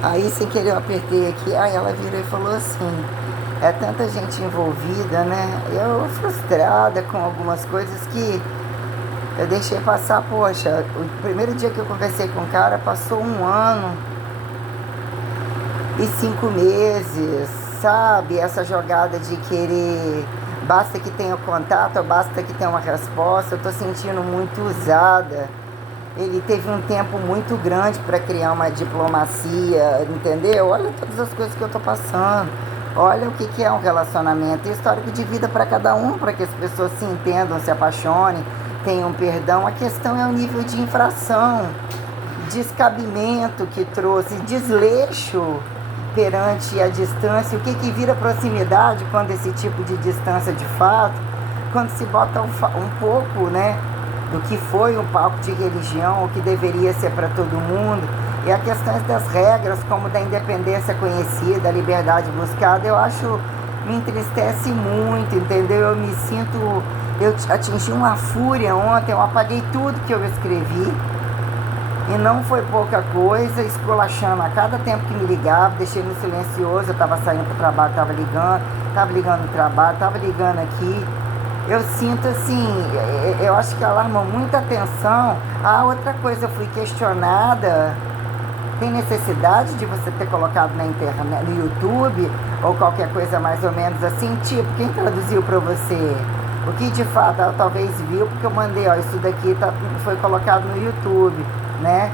Aí, sem querer, eu apertei aqui, aí ela virou e falou assim, é tanta gente envolvida, né? Eu frustrada com algumas coisas que eu deixei passar, poxa, o primeiro dia que eu conversei com o cara, passou 1 ano e 5 meses, sabe? Essa jogada de querer, basta que tenha contato, basta que tenha uma resposta, eu tô sentindo muito usada. Ele teve um tempo muito grande para criar uma diplomacia, entendeu? Olha todas as coisas que eu estou passando. Olha o que, que é um relacionamento. E histórico de vida para cada um, para que as pessoas se entendam, se apaixonem, tenham perdão. A questão é o nível de infração, descabimento que trouxe, desleixo perante a distância. O que, que vira proximidade quando esse tipo de distância de fato, quando se bota um pouco, né? Do que foi um palco de religião, o que deveria ser para todo mundo, e a questão das regras, como da independência conhecida, a liberdade buscada, eu acho, me entristece muito, entendeu? Eu me sinto, eu atingi uma fúria ontem, eu apaguei tudo que eu escrevi, e não foi pouca coisa, esculachando a cada tempo que me ligava, deixei no silencioso, eu estava saindo para o trabalho, estava ligando no trabalho, estava ligando aqui. Eu sinto assim, eu acho que alarma muita atenção. Ah, outra coisa, eu fui questionada. Tem necessidade de você ter colocado na internet, no YouTube, ou qualquer coisa mais ou menos assim? Tipo, quem traduziu para você? O que de fato ela talvez viu, porque eu mandei, ó, isso daqui foi colocado no YouTube, né?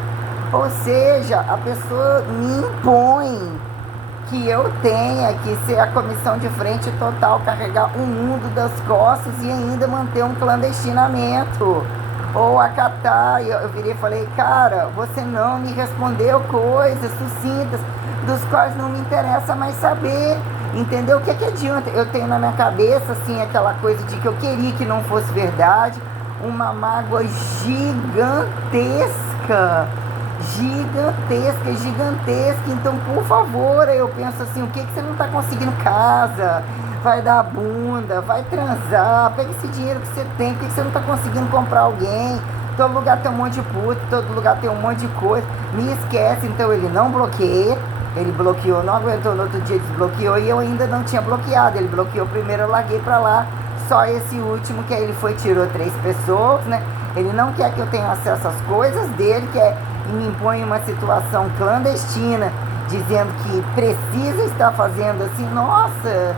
Ou seja, a pessoa me impõe que eu tenha que ser a comissão de frente total, carregar o mundo das costas e ainda manter um clandestinamento. Ou acatar, eu virei e falei, cara, você não me respondeu coisas sucintas, dos quais não me interessa mais saber. Entendeu? O que é que adianta? Eu tenho na minha cabeça, assim, aquela coisa de que eu queria que não fosse verdade, uma mágoa gigantesca, gigantesca. Então, por favor, eu penso assim, o que que você não está conseguindo em casa? Vai dar bunda, vai transar, pega esse dinheiro que você tem, por que que você não está conseguindo comprar alguém? Todo lugar tem um monte de puto, todo lugar tem um monte de coisa. Me esquece, então ele não bloqueia, ele bloqueou, não aguentou, no outro dia desbloqueou e eu ainda não tinha bloqueado. Ele bloqueou primeiro, eu larguei pra lá, só esse último que aí ele foi, tirou 3 pessoas, né? Ele não quer que eu tenha acesso às coisas dele, quer e me impõe uma situação clandestina, dizendo que precisa estar fazendo assim, nossa,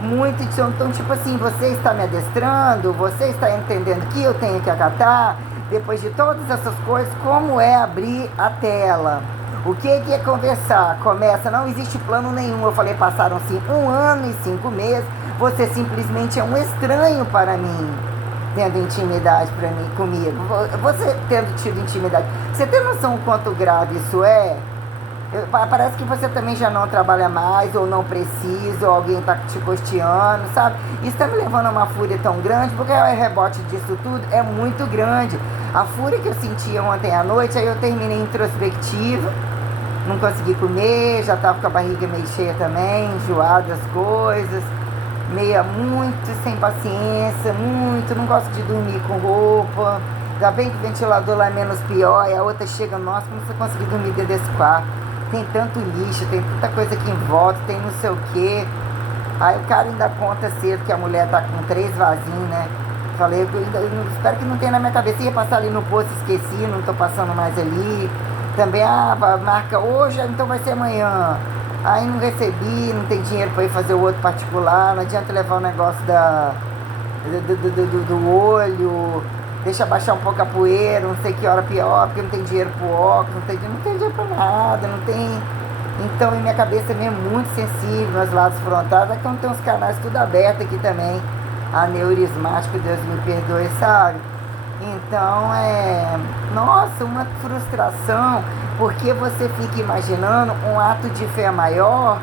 muito. Então, tipo assim, você está me adestrando, você está entendendo que eu tenho que acatar, depois de todas essas coisas, como é abrir a tela? O que que é conversar? Começa, não existe plano nenhum. Eu falei, passaram-se 1 ano e 5 meses, você simplesmente é um estranho para mim, tendo intimidade para mim, comigo. Você tendo tido intimidade. Você tem noção do quanto grave isso é? Parece que você também já não trabalha mais, ou não precisa, ou alguém está te custeando, sabe? Isso está me levando a uma fúria tão grande, porque o rebote disso tudo é muito grande. A fúria que eu sentia ontem à noite, aí eu terminei introspectiva, não consegui comer, já estava com a barriga meio cheia também, enjoada das coisas, meia muito sem paciência, muito, não gosto de dormir com roupa. Ainda bem que o ventilador lá é menos pior, e a outra chega, nossa, como você conseguiu dormir dentro desse quarto? Tem tanto lixo, tem tanta coisa aqui em volta, tem não sei o quê. Aí o cara ainda conta cedo que a mulher tá com 3 vasinhos, né? Falei, espero que não tenha na minha cabeça. Ia passar ali no posto, esqueci, não tô passando mais ali. Também a marca hoje, então vai ser amanhã. Aí não recebi, não tem dinheiro para ir fazer o outro particular, não adianta levar o negócio do olho, deixa baixar um pouco a poeira, não sei que hora pior, porque não tem dinheiro pro óculos, não tem dinheiro pra nada, não tem. Então, em minha cabeça mesmo é muito sensível nos lados frontais, então tem uns canais tudo aberto aqui também, aneurismático, Deus me perdoe, sabe? Então, nossa, uma frustração, porque você fica imaginando um ato de fé maior,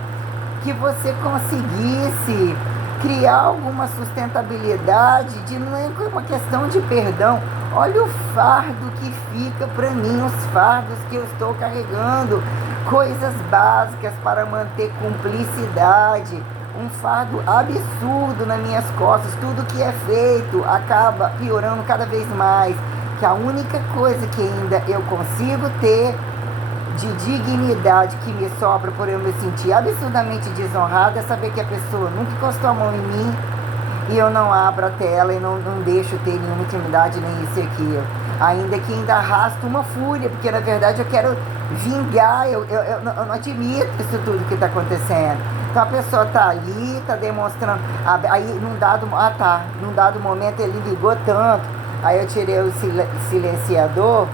que você conseguisse criar alguma sustentabilidade, de não é uma questão de perdão. Olha o fardo que fica para mim, os fardos que eu estou carregando, coisas básicas para manter cumplicidade, um fardo absurdo nas minhas costas. Tudo que é feito acaba piorando cada vez mais, que a única coisa que ainda eu consigo ter de dignidade que me sobra por eu me sentir absurdamente desonrada é saber que a pessoa nunca encostou a mão em mim e eu não abro a tela e não deixo ter nenhuma intimidade, nem isso e aquilo. Ainda que ainda arrasto uma fúria, porque na verdade eu quero vingar, eu não admito isso tudo que está acontecendo. Então a pessoa está ali, está demonstrando, aí num dado momento ele ligou tanto, aí eu tirei o silenciador,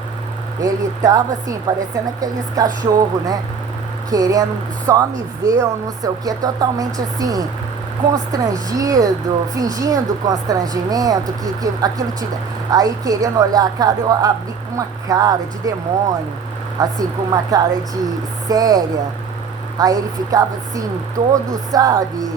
ele estava assim, parecendo aqueles cachorros, né? Querendo só me ver ou não sei o que, totalmente assim, constrangido, fingindo constrangimento, que aquilo te. Aí querendo olhar a cara, eu abri com uma cara de demônio, assim, com uma cara de séria. Aí ele ficava assim, todo, sabe?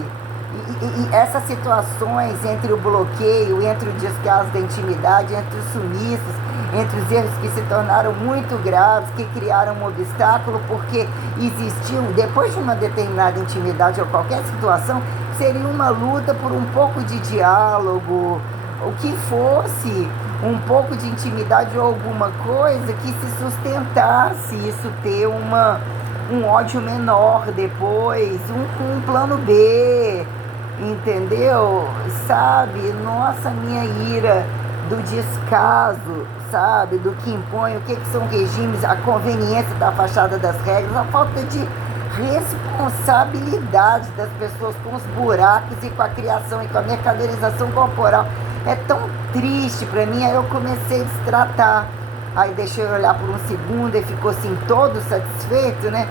E essas situações entre o bloqueio, entre o descaso da intimidade, entre os sumiços, entre os erros que se tornaram muito graves, que criaram um obstáculo, porque existiu, depois de uma determinada intimidade ou qualquer situação, seria uma luta por um pouco de diálogo, o que fosse, um pouco de intimidade ou alguma coisa que se sustentasse, isso ter um ódio menor depois, um plano B, entendeu? Sabe? Nossa, minha ira do descaso, sabe? Do que impõe, o que são regimes, a conveniência da fachada das regras, a falta de responsabilidade das pessoas com os buracos e com a criação e com a mercadorização corporal. É tão triste para mim, aí eu comecei a destratar. Aí deixei eu olhar por um segundo e ficou assim todo satisfeito, né?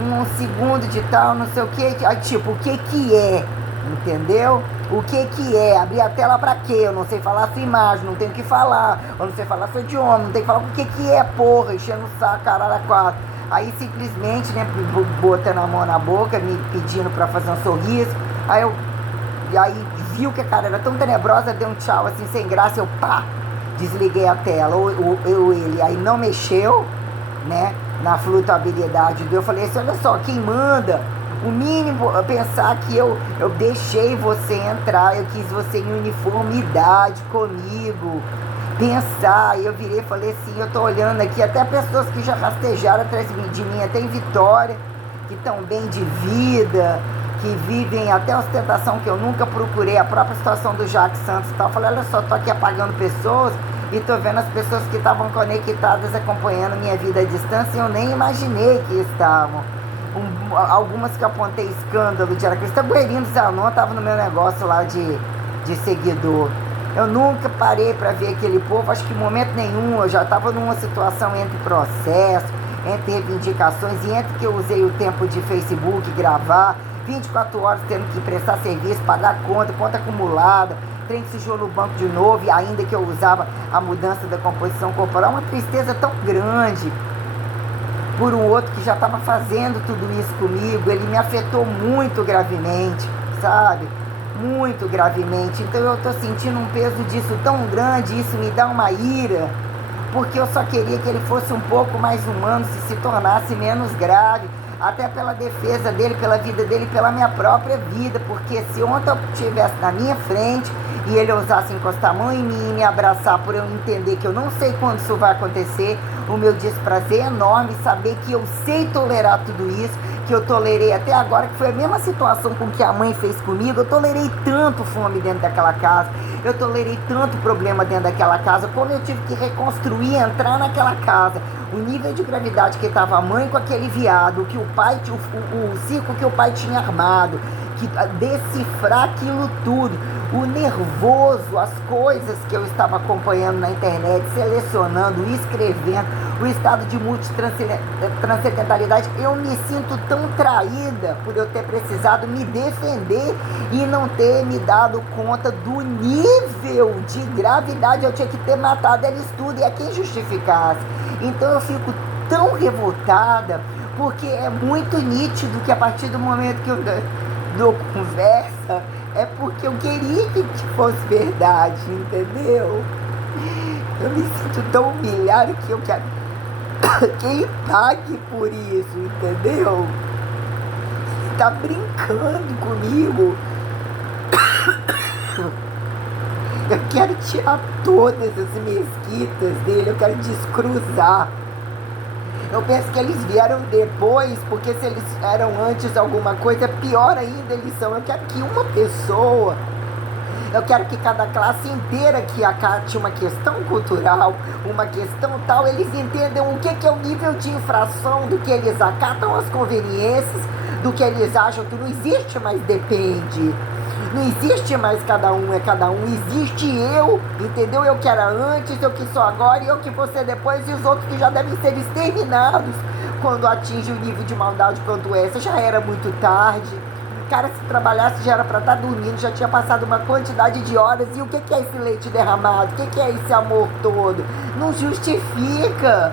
Um segundo de tal, não sei o que. Aí tipo, o que é? Entendeu? O que é? Abrir a tela pra quê? Eu não sei falar sua imagem, não tenho o que falar. Eu não sei falar seu idioma, não tenho que falar o que é, porra, enchendo o saco, caralho, a quatro. Aí simplesmente, né, botando a mão na boca, me pedindo pra fazer um sorriso. Aí viu que a cara era tão tenebrosa, deu um tchau assim, sem graça, eu pá, desliguei a tela. Ele aí não mexeu, né, na flutuabilidade do eu falei assim, olha só, quem manda, o mínimo, pensar que eu deixei você entrar, eu quis você em uniformidade comigo, pensar, eu virei e falei assim, eu tô olhando aqui, até pessoas que já rastejaram atrás de mim, até em Vitória, que estão bem de vida, que vivem até a ostentação que eu nunca procurei, a própria situação do Jacques Santos e tal. Eu falei, olha só, tô aqui apagando pessoas e tô vendo as pessoas que estavam conectadas, acompanhando minha vida à distância e eu nem imaginei que estavam. Algumas que eu apontei escândalo de Araquista, Buerino Zanon estava no meu negócio lá de seguidor. Eu nunca parei para ver aquele povo, acho que em momento nenhum, eu já estava numa situação entre processo, entre reivindicações e entre que eu usei o tempo de Facebook, gravar, 24 horas tendo que prestar serviço, pagar conta acumulada, trem que se jogou no banco de novo, e ainda que eu usava a mudança da composição corporal, uma tristeza tão grande por um outro que já estava fazendo tudo isso comigo, ele me afetou muito gravemente, sabe? Muito gravemente. Então eu estou sentindo um peso disso tão grande, isso me dá uma ira, porque eu só queria que ele fosse um pouco mais humano, se tornasse menos grave, até pela defesa dele, pela vida dele, pela minha própria vida, porque se ontem eu estivesse na minha frente e ele ousasse encostar a mão em mim e me abraçar por eu entender que eu não sei quando isso vai acontecer, o meu desprazer é enorme saber que eu sei tolerar tudo isso, que eu tolerei até agora, que foi a mesma situação com que a mãe fez comigo. Eu tolerei tanto fome dentro daquela casa, eu tolerei tanto problema dentro daquela casa, como eu tive que reconstruir, entrar naquela casa, o nível de gravidade que estava a mãe com aquele viado, que o pai, o circo que o pai tinha armado, que decifrar aquilo tudo, o nervoso, as coisas que eu estava acompanhando na internet, selecionando, escrevendo, o estado de multitranscendentalidade, eu me sinto tão traída por eu ter precisado me defender e não ter me dado conta do nível de gravidade. Eu tinha que ter matado eles tudo e é quem justificasse. Então eu fico tão revoltada, porque é muito nítido que a partir do momento que eu dou conversa, é porque eu queria que fosse verdade, entendeu? Eu me sinto tão humilhada que eu quero quem pague por isso, entendeu? Ele tá brincando comigo. Eu quero tirar todas as mesquitas dele, eu quero descruzar. Eu penso que eles vieram depois, porque se eles eram antes alguma coisa, pior ainda eles são. Eu quero que uma pessoa, eu quero que cada classe inteira que acate uma questão cultural, uma questão tal, eles entendam o que é o nível de infração, do que eles acatam as conveniências, do que eles acham que não existe mais depende. Não existe mais cada um é cada um, existe eu, entendeu? Eu que era antes, eu que sou agora e eu que vou ser depois, e os outros que já devem ser exterminados quando atinge o nível de maldade quanto essa. Já era muito tarde. Cara, se trabalhasse já era para estar dormindo, já tinha passado uma quantidade de horas. E o que é esse leite derramado? O que é esse amor todo? Não justifica.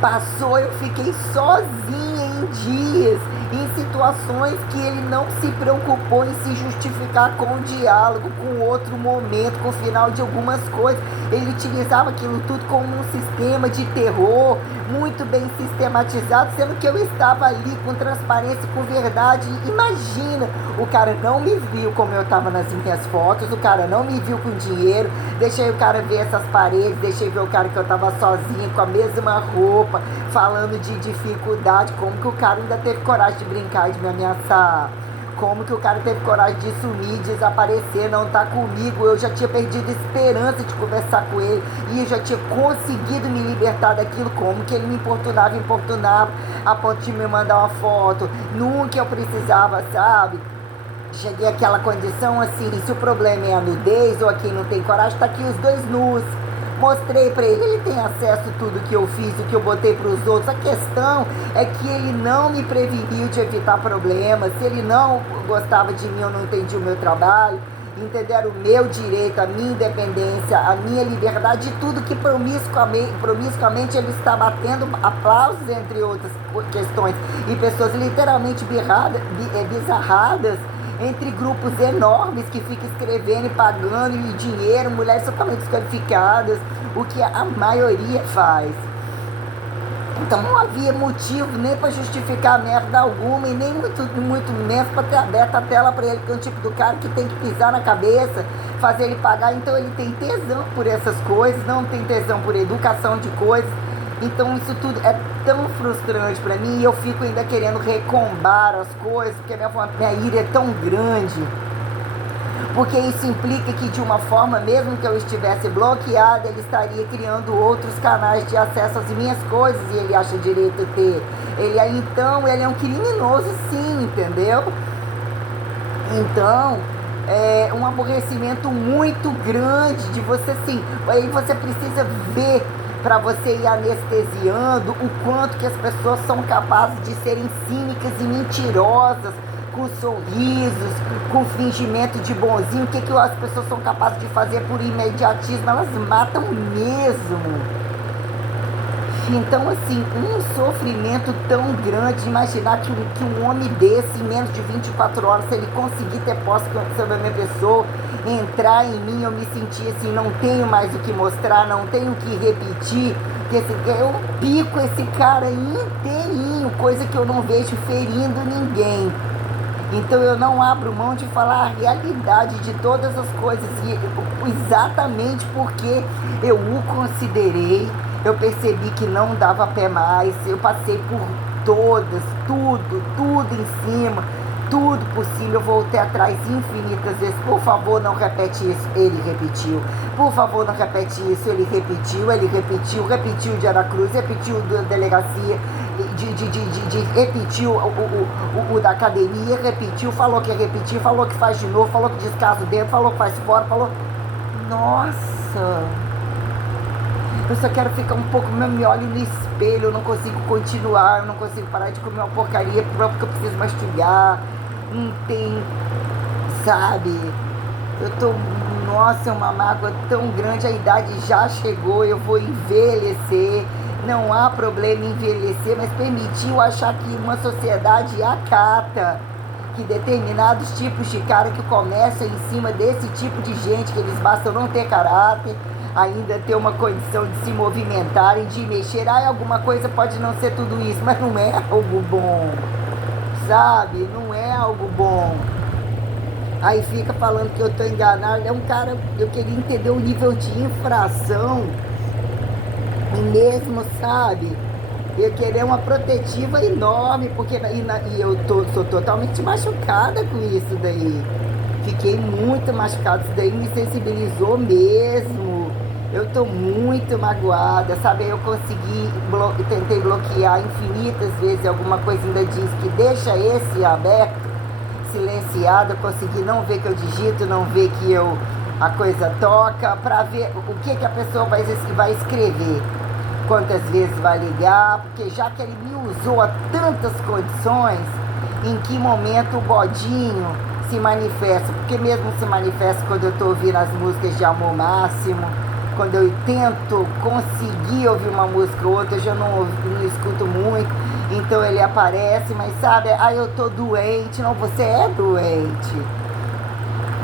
Passou, eu fiquei sozinha em dias, em situações que ele não se preocupou em se justificar com o diálogo, com outro momento, com o final de algumas coisas. Ele utilizava aquilo tudo como um sistema de terror, muito bem sistematizado, sendo que eu estava ali com transparência, com verdade. Imagina, o cara não me viu como eu estava nas minhas fotos, o cara não me viu com dinheiro, deixei o cara ver essas paredes, deixei ver o cara que eu estava sozinha, com a mesma roupa, falando de dificuldade. Como que o cara ainda teve coragem de brincar, de me ameaçar? Como que o cara teve coragem de sumir, desaparecer, não tá comigo? Eu já tinha perdido a esperança de conversar com ele e eu já tinha conseguido me libertar daquilo. Como que ele me importunava a ponto de me mandar uma foto? Nunca eu precisava, sabe? Cheguei àquela condição assim, se o problema é a nudez ou a quem não tem coragem, tá aqui os dois nus. Mostrei pra ele tem acesso a tudo que eu fiz, o que eu botei pros outros. A questão é que ele não me preveniu de evitar problemas. Se ele não gostava de mim, eu não entendi o meu trabalho, entenderam o meu direito, a minha independência, a minha liberdade, e tudo que promiscuamente ele está batendo aplausos, entre outras questões, e pessoas literalmente bizarradas, entre grupos enormes que ficam escrevendo e pagando e dinheiro, mulheres totalmente desqualificadas, o que a maioria faz. Então não havia motivo nem para justificar merda alguma, e nem muito menos para ter aberto a tela para ele, que é um tipo do cara que tem que pisar na cabeça, fazer ele pagar. Então ele tem tesão por essas coisas, não tem tesão por educação de coisas. Então isso tudo é tão frustrante para mim, e eu fico ainda querendo recombar as coisas, porque minha ira é tão grande. Porque isso implica que, de uma forma, mesmo que eu estivesse bloqueada, ele estaria criando outros canais de acesso às minhas coisas, e ele acha direito a ter. Ele é um criminoso, sim, entendeu? Então, é um aborrecimento muito grande de você, assim, aí você precisa ver, para você ir anestesiando, o quanto que as pessoas são capazes de serem cínicas e mentirosas, com sorrisos, com fingimento de bonzinho. O que as pessoas são capazes de fazer por imediatismo? Elas matam mesmo. Então, assim, um sofrimento tão grande, imaginar que um homem desse, em menos de 24 horas, se ele conseguir ter posse sobre a minha pessoa, entrar em mim, eu me sentir assim, não tenho mais o que mostrar, não tenho o que repetir, eu pico esse cara inteirinho, coisa que eu não vejo ferindo ninguém. Então eu não abro mão de falar a realidade de todas as coisas, e exatamente porque eu o considerei, eu percebi que não dava pé mais, eu passei por todas, tudo em cima, tudo possível, eu voltei atrás infinitas vezes. Por favor, não repete isso. Ele repetiu. Por favor, não repete isso. Ele repetiu de Aracruz, repetiu da delegacia, repetiu o da academia, repetiu, falou que ia repetir, falou que faz de novo, falou que descasa dentro, falou que faz fora, falou... Nossa! Eu só quero ficar um pouco, me olho no espelho, eu não consigo continuar, eu não consigo parar de comer uma porcaria porque eu preciso mastigar, não tem, sabe? Eu tô, nossa, é uma mágoa tão grande, a idade já chegou, eu vou envelhecer, não há problema em envelhecer, mas permitiu achar que uma sociedade acata que determinados tipos de cara que começam em cima desse tipo de gente, que eles bastam não ter caráter, ainda ter uma condição de se movimentarem, de mexer. Alguma coisa pode não ser tudo isso, mas não é algo bom, sabe? Não é algo bom. Aí fica falando que eu tô enganado. É um cara, eu queria entender o nível de infração, e mesmo, sabe, Eu queria uma protetiva enorme, porque sou totalmente machucada com isso daí. Fiquei muito machucada, isso daí me sensibilizou mesmo. Eu tô muito magoada, sabe? Eu tentei bloquear infinitas vezes, alguma coisa ainda diz que deixa esse aberto, silenciado, eu consegui não ver que eu digito, não ver que a coisa toca, para ver o que a pessoa vai escrever, quantas vezes vai ligar, porque já que ele me usou a tantas condições, em que momento o bodinho se manifesta, porque mesmo se manifesta quando eu estou ouvindo as músicas de amor máximo, quando eu tento conseguir ouvir uma música ou outra, eu já não escuto muito, então ele aparece, mas sabe, eu tô doente, não, você é doente,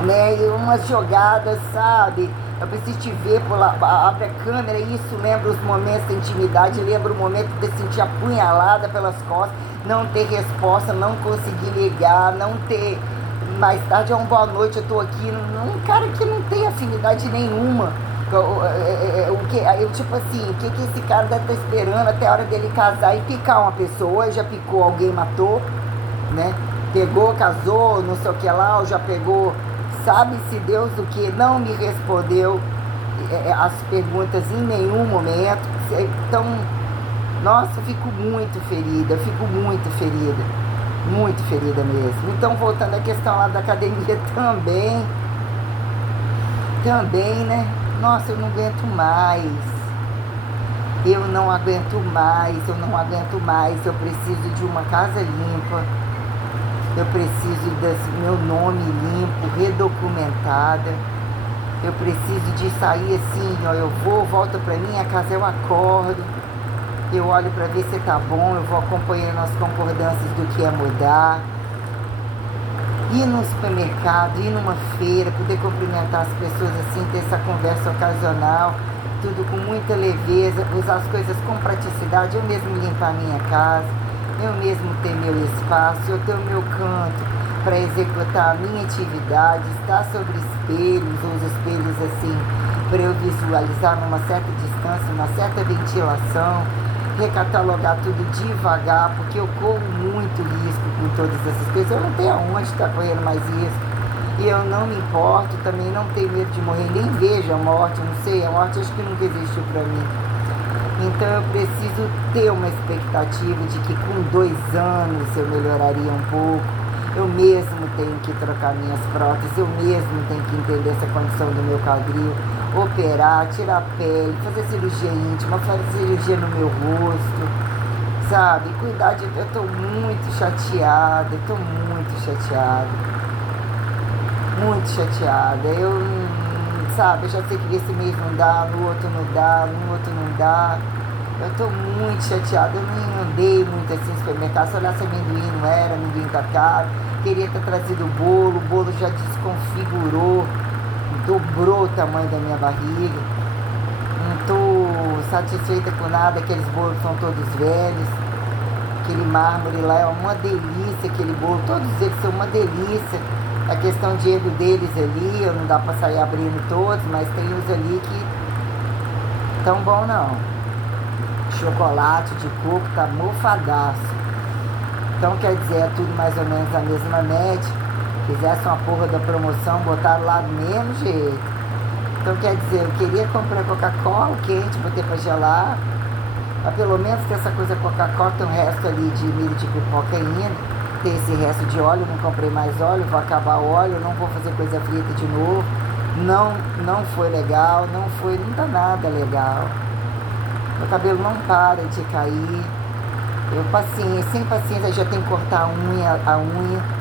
né, e umas jogadas, sabe, eu preciso te ver, abre a câmera, e isso lembra os momentos de intimidade, lembra o momento de sentir apunhalada pelas costas, não ter resposta, não conseguir ligar, não ter, mais tarde é uma boa noite, eu tô aqui, um cara que não tem afinidade nenhuma. Tipo assim, o que esse cara deve estar esperando até a hora dele casar e picar uma pessoa? Ou já picou alguém, matou, né? Pegou, casou, não sei o que lá, ou já pegou, sabe-se Deus o que, não me respondeu as perguntas em nenhum momento. Então, nossa, eu fico muito ferida mesmo. Então, voltando à questão lá da academia também, né? Nossa, eu não aguento mais. Eu não aguento mais. Eu preciso de uma casa limpa. Eu preciso do meu nome limpo, redocumentada. Eu preciso de sair assim, ó, eu volto pra minha casa, eu acordo. Eu olho pra ver se tá bom, eu vou acompanhando as concordâncias do que é mudar. Ir no supermercado, ir numa feira, poder cumprimentar as pessoas assim, ter essa conversa ocasional, tudo com muita leveza, usar as coisas com praticidade, eu mesmo limpar a minha casa, eu mesmo ter meu espaço, eu ter o meu canto para executar a minha atividade, estar sobre espelhos, ou os espelhos assim, para eu visualizar numa certa distância, uma certa ventilação, recatalogar tudo devagar, porque eu corro muito risco com todas essas coisas, eu não tenho aonde estar correndo mais risco, e eu não me importo, também não tenho medo de morrer, nem vejo a morte, não sei, a morte acho que nunca existiu para mim. Então eu preciso ter uma expectativa de que com 2 anos eu melhoraria um pouco, eu mesmo tenho que trocar minhas próteses, eu mesmo tenho que entender essa condição do meu quadril, operar, tirar a pele, fazer cirurgia íntima, fazer cirurgia no meu rosto, sabe? Cuidar de... Eu tô muito chateada, eu, sabe, eu já sei que esse mês não dá, no outro não dá, eu tô muito chateada, eu não andei muito assim no supermercado, se olhasse amendoim não era, amendoim tá caro, queria ter trazido o bolo já desconfigurou, dobrou o tamanho da minha barriga, não tô satisfeita com nada, aqueles bolos são todos velhos, aquele mármore lá é uma delícia, aquele bolo, todos eles são uma delícia, a questão de erro deles ali, não dá pra sair abrindo todos, mas tem uns ali que tão bom não, chocolate de coco tá mofadaço, então quer dizer, é tudo mais ou menos a mesma média. Fizesse uma porra da promoção, botaram lá do mesmo jeito. Então quer dizer, eu queria comprar Coca-Cola quente, botei pra gelar, mas pelo menos ter essa coisa Coca-Cola, tem um resto ali de milho de pipoca ainda, tem esse resto de óleo, não comprei mais óleo, vou acabar o óleo, não vou fazer coisa frita de novo, não foi legal, não tá nada legal, meu cabelo não para de cair, sem paciência, já tenho que cortar a unha.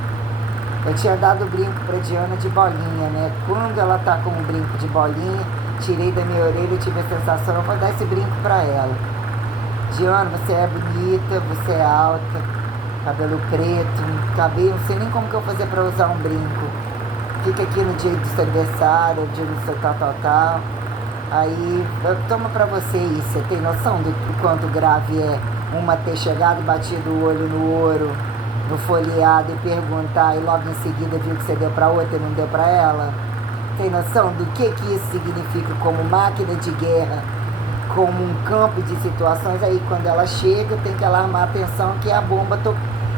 Eu tinha dado o brinco pra Diana de bolinha, né? Quando ela tá com o brinco de bolinha, tirei da minha orelha, eu tive a sensação, eu vou dar esse brinco pra ela. Diana, você é bonita, você é alta, cabelo preto, cabelo, não sei nem como que eu vou fazer pra usar um brinco. Fica aqui no dia do seu aniversário, no dia do seu tal. Aí, toma pra você isso, você tem noção do quanto grave é uma ter chegado, batido o olho no ouro, no folheado e perguntar e logo em seguida viu que você deu para outra e não deu para ela? Tem noção do que isso significa como máquina de guerra como um campo de situações. Aí quando ela chega, tem que alarmar a atenção que a bomba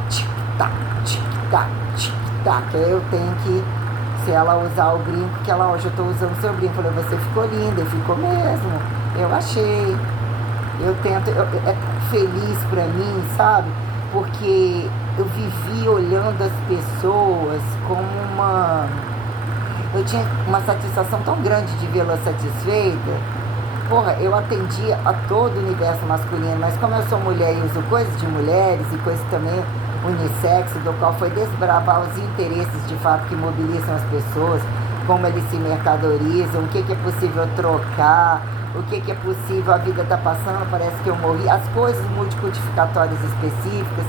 tic-tac, tic-tac, tic-tac. Aí eu tenho que, se ela usar o brinco, que ela, hoje eu estou usando o seu brinco. Eu falei, você ficou linda, ficou mesmo. Eu achei. Eu tento, é feliz pra mim, sabe? Porque eu vivi olhando as pessoas como uma... Eu tinha uma satisfação tão grande de vê-la satisfeita. Porra, eu atendia a todo o universo masculino, mas como eu sou mulher e uso coisas de mulheres e coisas também unissex, do qual foi desbravar os interesses de fato que mobilizam as pessoas, como eles se mercadorizam, o que é possível trocar, o que é possível, a vida está passando, parece que eu morri, as coisas multicodificatórias específicas,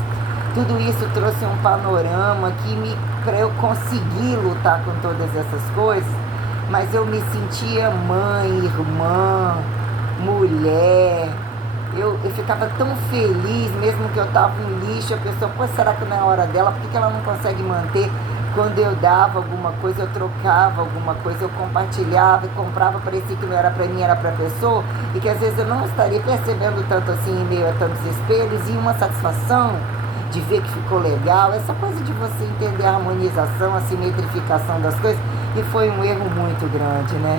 tudo isso trouxe um panorama que para eu conseguir lutar com todas essas coisas, mas eu me sentia mãe, irmã, mulher, eu ficava tão feliz, mesmo que eu estava em lixo, a pessoa, pô, será que não é hora dela? Por que ela não consegue manter? Quando eu dava alguma coisa, eu trocava alguma coisa, eu compartilhava e comprava, parecia que não era para mim, era para a pessoa, e que às vezes eu não estaria percebendo tanto assim em meio a tantos espelhos, e uma satisfação de ver que ficou legal, essa coisa de você entender a harmonização, a simetrificação das coisas, e foi um erro muito grande, né?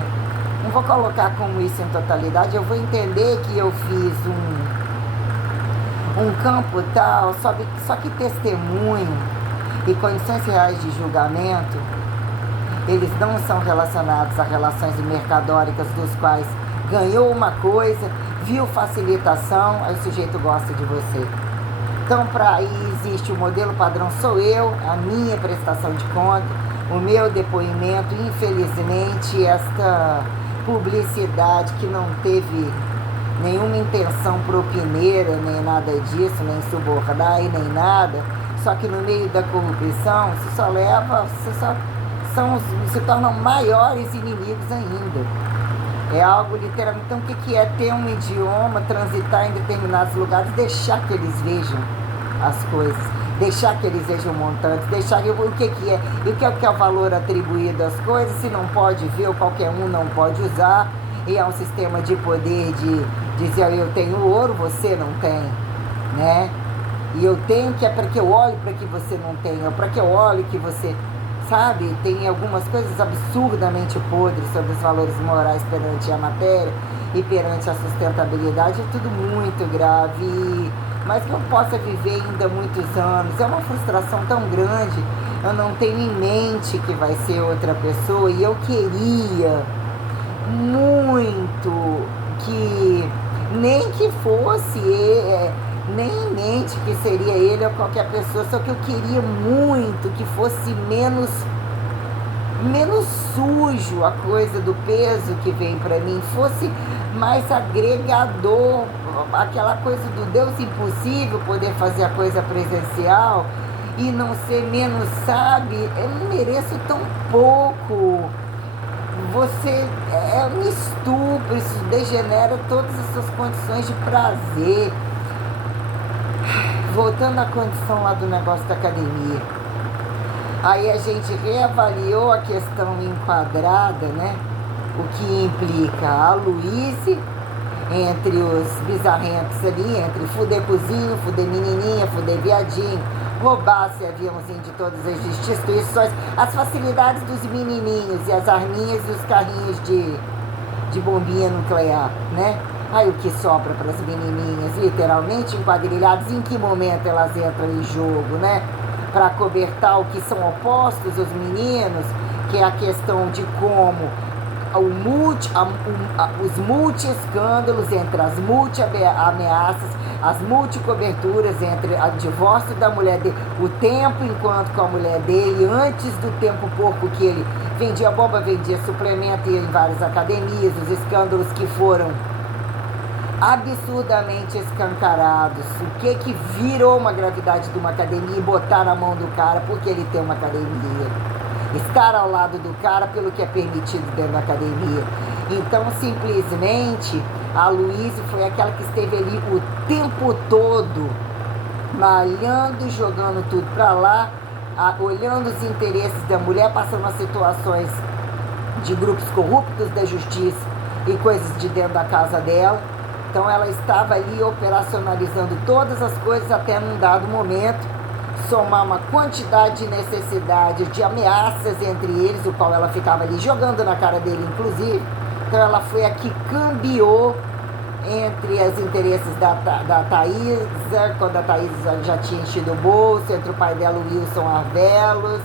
Não vou colocar como isso em totalidade, eu vou entender que eu fiz um campo tal, só que testemunho e condições reais de julgamento, eles não são relacionados a relações mercadóricas dos quais ganhou uma coisa, viu facilitação, aí o sujeito gosta de você. Então, para aí existe o modelo padrão, sou eu, a minha prestação de conta, o meu depoimento, infelizmente, esta publicidade que não teve nenhuma intenção propineira, nem nada disso, nem subornar e nem nada, só que no meio da corrupção se tornam maiores inimigos ainda. É algo literalmente. Então, o que é ter um idioma, transitar em determinados lugares, deixar que eles vejam as coisas, deixar que eles vejam montantes, deixar o que é, e o que é o valor atribuído às coisas, se não pode ver, ou qualquer um não pode usar, e é um sistema de poder de dizer, eu tenho ouro, você não tem, né? E eu tenho que é para que eu olhe para que você não tenha, para que eu olhe que você, sabe, tem algumas coisas absurdamente podres sobre os valores morais perante a matéria e perante a sustentabilidade, é tudo muito grave, mas que eu possa viver ainda muitos anos, é uma frustração tão grande, eu não tenho em mente que vai ser outra pessoa, e eu queria muito que, nem que fosse nem em mente que seria ele ou qualquer pessoa, só que eu queria muito que fosse menos sujo a coisa do peso que vem para mim, fosse mais agregador, aquela coisa do Deus impossível, poder fazer a coisa presencial e não ser menos, sabe, eu não mereço tão pouco, você é um estupro, isso degenera todas as suas condições de prazer. Voltando à condição lá do negócio da academia, aí a gente reavaliou a questão enquadrada, né? O que implica a Luíse entre os bizarrentos ali, entre fuder cozinho, fuder menininha, fuder viadinho, roubar-se aviãozinho de todas as instituições, as facilidades dos menininhos e as arminhas e os carrinhos de bombinha nuclear, né? Aí o que sobra para as menininhas, literalmente enquadrilhadas, em que momento elas entram em jogo, né? Para cobertar o que são opostos aos meninos, que é a questão de como os multi-escândalos entre as multi-ameaças, as multi-coberturas entre o divórcio da mulher dele, o tempo enquanto com a mulher dele, antes do tempo porco que ele vendia bomba, vendia suplemento em várias academias, os escândalos que foram absurdamente escancarados, o que virou uma gravidade de uma academia e botar na mão do cara porque ele tem uma academia, estar ao lado do cara pelo que é permitido dentro da academia. Então, simplesmente, a Luíse foi aquela que esteve ali o tempo todo, malhando, jogando tudo para lá, olhando os interesses da mulher, passando as situações de grupos corruptos da justiça e coisas de dentro da casa dela, Então ela estava ali operacionalizando todas as coisas até num dado momento somar uma quantidade de necessidade, de ameaças entre eles, o qual ela ficava ali jogando na cara dele, inclusive. Então ela foi a que cambiou entre os interesses da Thaísa, quando a Thaísa já tinha enchido o bolso, entre o pai dela, o Wilson Arvelos,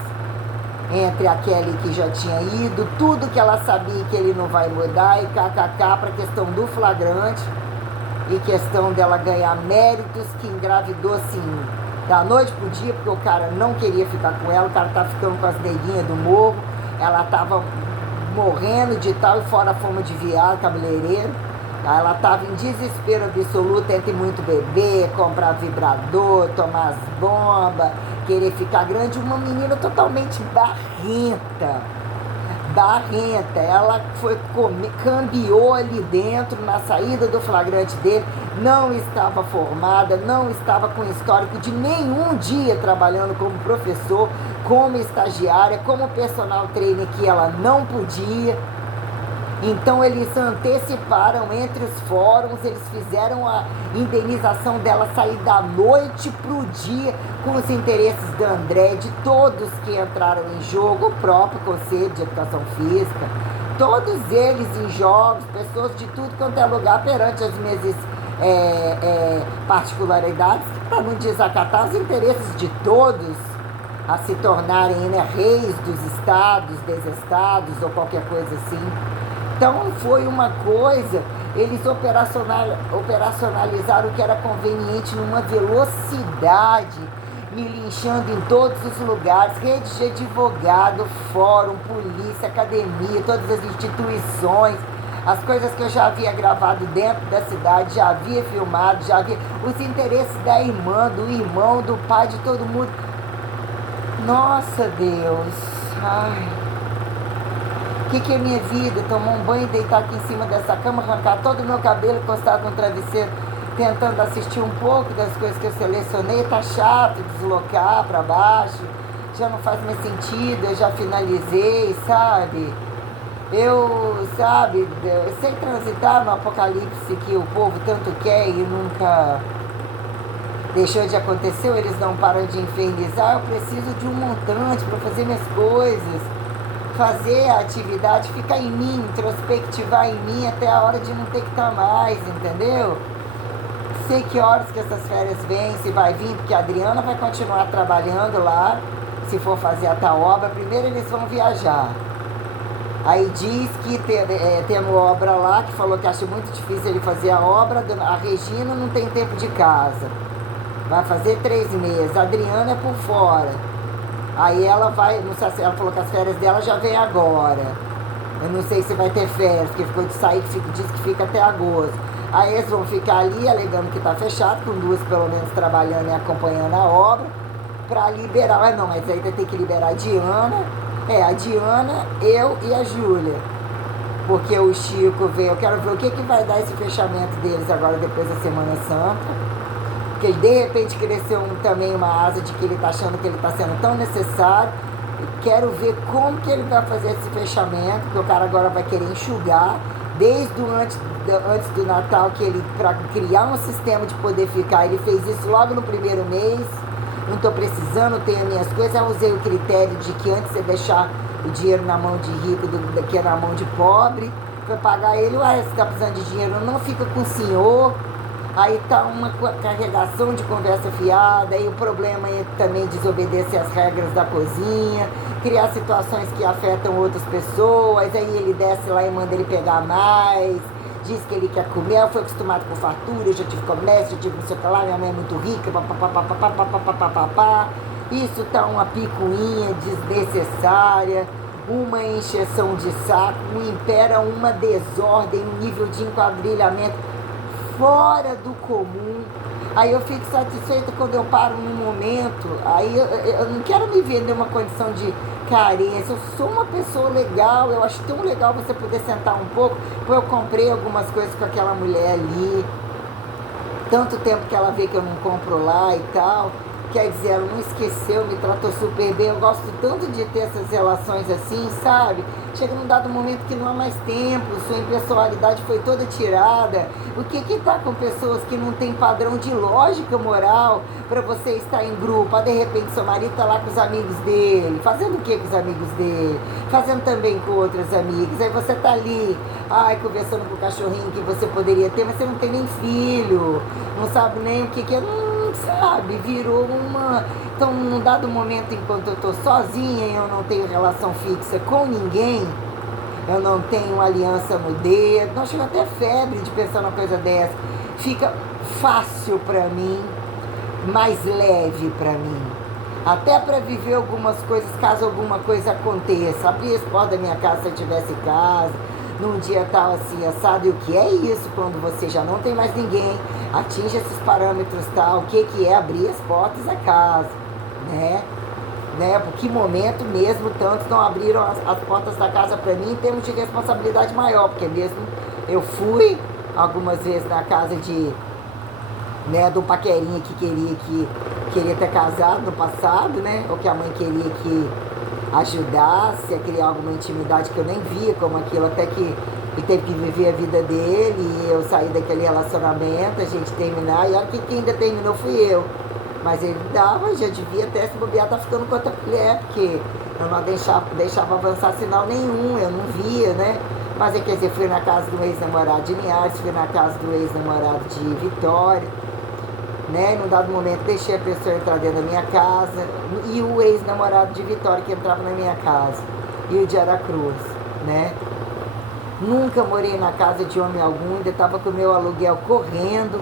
entre a Kelly que já tinha ido, tudo que ela sabia que ele não vai mudar, e kkk para a questão do flagrante e questão dela ganhar méritos, que engravidou assim da noite pro dia, porque o cara não queria ficar com ela, o cara tá ficando com as neguinhas do morro, ela tava morrendo de tal, e fora a fama de viado, cabeleireiro, ela tava em desespero absoluto entre muito beber, comprar vibrador, tomar as bombas, querer ficar grande, uma menina totalmente barrenta, ela foi cambiou ali dentro, na saída do flagrante dele, não estava formada, não estava com histórico de nenhum dia trabalhando como professor, como estagiária, como personal trainer, que ela não podia. Então eles anteciparam entre os fóruns, eles fizeram a indenização dela sair da noite para o dia, com os interesses da André, de todos que entraram em jogo, o próprio Conselho de Educação Física, todos eles em jogos, pessoas de tudo quanto é lugar, perante as minhas particularidades, para não desacatar os interesses de todos a se tornarem, né, reis dos estados, desestados ou qualquer coisa assim. Então foi uma coisa, eles operacionalizaram o que era conveniente numa velocidade, me linchando em todos os lugares, rede de advogado, fórum, polícia, academia, todas as instituições, as coisas que eu já havia gravado dentro da cidade, já havia filmado, já havia os interesses da irmã, do irmão, do pai, de todo mundo. Nossa Deus, ai... O que é minha vida? Tomar um banho, deitar aqui em cima dessa cama, arrancar todo o meu cabelo, encostado no travesseiro, tentando assistir um pouco das coisas que eu selecionei. Tá chato deslocar para baixo, já não faz mais sentido, eu já finalizei, sabe? Eu sei transitar no apocalipse que o povo tanto quer e nunca deixou de acontecer, ou eles não param de infernizar. Eu preciso de um montante para fazer minhas coisas, fazer a atividade, ficar em mim, introspectivar em mim até a hora de não ter que estar mais, entendeu? Sei que horas que essas férias vêm, se vai vir, porque a Adriana vai continuar trabalhando lá, se for fazer a tal obra. Primeiro eles vão viajar. Aí diz que tendo obra lá, que falou que acha muito difícil ele fazer a obra, a Regina não tem tempo de casa, vai fazer 3 meses, a Adriana é por fora. Aí ela vai, não sei se ela falou que as férias dela já vem agora. Eu não sei se vai ter férias, porque ficou de sair, diz que fica até agosto. Aí eles vão ficar ali, alegando que está fechado, com 2 pelo menos trabalhando e acompanhando a obra, para liberar. Mas não, mas aí vai ter que liberar a Diana, eu e a Júlia. Porque o Chico veio, eu quero ver o que vai dar esse fechamento deles agora, depois da Semana Santa. Porque de repente cresceu também uma asa de que ele está achando que ele está sendo tão necessário. Quero ver como que ele vai fazer esse fechamento, porque o cara agora vai querer enxugar, desde antes do Natal, que ele, para criar um sistema de poder ficar, ele fez isso logo no primeiro mês. Não estou precisando, tenho minhas coisas. Eu usei o critério de que antes você deixar o dinheiro na mão de rico do que na mão de pobre, para pagar ele. Ué, você está precisando de dinheiro, não fica com o senhor. Aí tá uma carregação de conversa fiada, aí o problema é também desobedecer as regras da cozinha, criar situações que afetam outras pessoas, aí ele desce lá e manda ele pegar mais, diz que ele quer comer, eu fui acostumado com fartura, eu já tive comércio, já tive não sei o que lá, minha mãe é muito rica, papapá. Isso tá uma picuinha desnecessária, uma encheção de saco, impera uma desordem, um nível de enquadrilhamento fora do comum. Aí eu fico satisfeita quando eu paro num momento, aí eu não quero me ver numa condição de carência, eu sou uma pessoa legal, eu acho tão legal você poder sentar um pouco, eu comprei algumas coisas com aquela mulher ali, tanto tempo que ela vê que eu não compro lá e tal, Quer dizer, ela não esqueceu, me tratou super bem. Eu gosto tanto de ter essas relações assim, sabe? Chega num dado momento que não há mais tempo, sua impessoalidade foi toda tirada. O que tá com pessoas que não tem padrão de lógica moral para você estar em grupo? Ah, de repente seu marido tá lá com os amigos dele. Fazendo o que com os amigos dele? Fazendo também com outras amigas. Aí você tá ali, ai, conversando com o cachorrinho que você poderia ter, mas você não tem nem filho. Não sabe nem o que é. Sabe, virou uma... Então, num dado momento, enquanto eu tô sozinha e eu não tenho relação fixa com ninguém, eu não tenho aliança no dedo, não chego até febre de pensar numa coisa dessa, fica fácil pra mim, mais leve pra mim, até pra viver algumas coisas, caso alguma coisa aconteça, abrir as portas da minha casa se eu tivesse casa, num dia tal assim, assado, e o que é isso quando você já não tem mais ninguém, atinge esses parâmetros tal, o que é abrir as portas da casa, né? Por que momento mesmo tantos não abriram as portas da casa para mim em termos de responsabilidade maior, porque mesmo eu fui algumas vezes na casa de um paquerinha que queria ter casado no passado, né? Ou que a mãe queria que ajudasse a criar alguma intimidade que eu nem via como aquilo, até que ele teve que viver a vida dele e eu saí daquele relacionamento, a gente terminar, e olha que quem ainda terminou fui eu. Mas ele dava, já devia até se bobear, tá ficando com outra mulher, porque eu não deixava avançar sinal nenhum, eu não via, né? Mas quer dizer, fui na casa do ex-namorado de Linhares, fui na casa do ex-namorado de Vitória, né? Num dado momento deixei a pessoa entrar dentro da minha casa, e o ex-namorado de Vitória que entrava na minha casa, e o de Aracruz, né? Nunca morei na casa de homem algum, ainda estava com o meu aluguel correndo,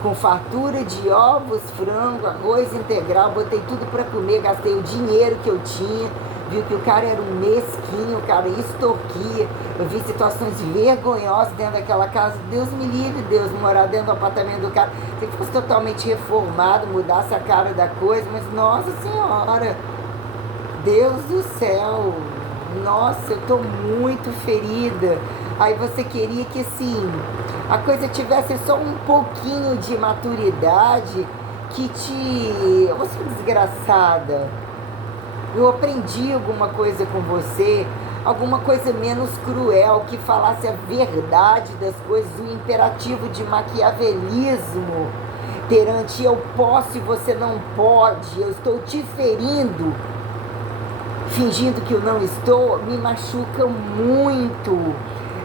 com fartura de ovos, frango, arroz integral, botei tudo para comer, gastei o dinheiro que eu tinha, viu que o cara era um mesquinho, o cara extorquia, eu vi situações vergonhosas dentro daquela casa, Deus me livre, Deus, morar dentro do apartamento do cara, se ele fosse totalmente reformado, mudasse a cara da coisa, mas nossa senhora, Deus do céu, nossa, eu tô muito ferida. Aí você queria que assim, a coisa tivesse só um pouquinho de maturidade que te... Você é desgraçada. Eu aprendi alguma coisa com você, alguma coisa menos cruel, que falasse a verdade das coisas, o imperativo de maquiavelismo perante eu posso e você não pode, eu estou te ferindo, fingindo que eu não estou, me machuca muito.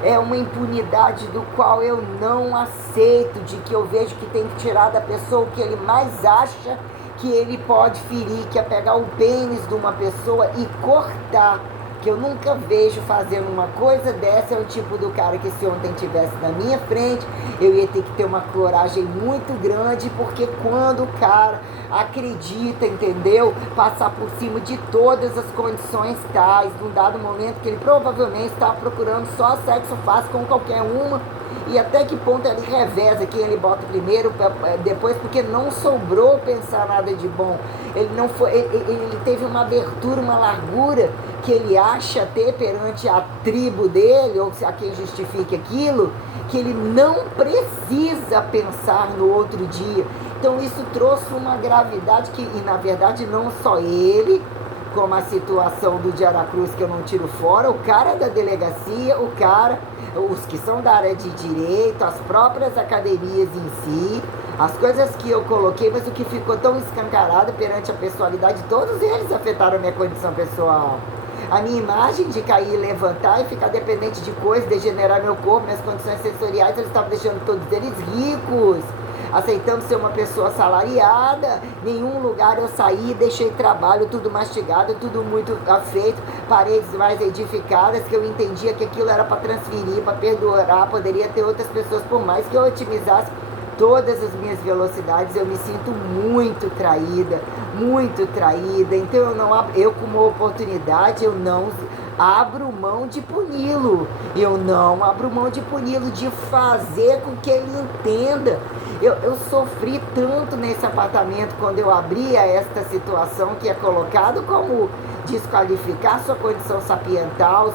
É uma impunidade do qual eu não aceito, de que eu vejo que tem que tirar da pessoa o que ele mais acha que ele pode ferir, que é pegar o pênis de uma pessoa e cortar, que eu nunca vejo fazendo uma coisa dessa. É o tipo do cara que se ontem estivesse na minha frente, eu ia ter que ter uma coragem muito grande, porque quando o cara acredita, entendeu? Passar por cima de todas as condições tais, num dado momento que ele provavelmente está procurando só sexo fácil com qualquer uma, e até que ponto ele reveza quem ele bota primeiro, depois, porque não sobrou pensar nada de bom. Ele não foi, ele teve uma abertura, uma largura que ele acha ter perante a tribo dele, ou a quem justifique aquilo, que ele não precisa pensar no outro dia. Então isso trouxe uma gravidade que, e na verdade não só ele, como a situação do de Aracruz, que eu não tiro fora, o cara da delegacia, o cara, os que são da área de direito, as próprias academias em si, as coisas que eu coloquei, mas o que ficou tão escancarado perante a pessoalidade, todos eles afetaram a minha condição pessoal. A minha imagem de cair, levantar e ficar dependente de coisas, degenerar meu corpo, minhas condições sensoriais, eles estavam deixando todos eles ricos, aceitando ser uma pessoa assalariada. Nenhum lugar eu saí, deixei trabalho, tudo mastigado, tudo muito feito, paredes mais edificadas, que eu entendia que aquilo era para transferir, para perdurar, poderia ter outras pessoas, por mais que eu otimizasse todas as minhas velocidades, eu me sinto muito traída, então eu como oportunidade, eu não abro mão de puni-lo, de fazer com que ele entenda. Eu sofri tanto nesse apartamento quando eu abria esta situação que é colocado como desqualificar sua condição sapiental,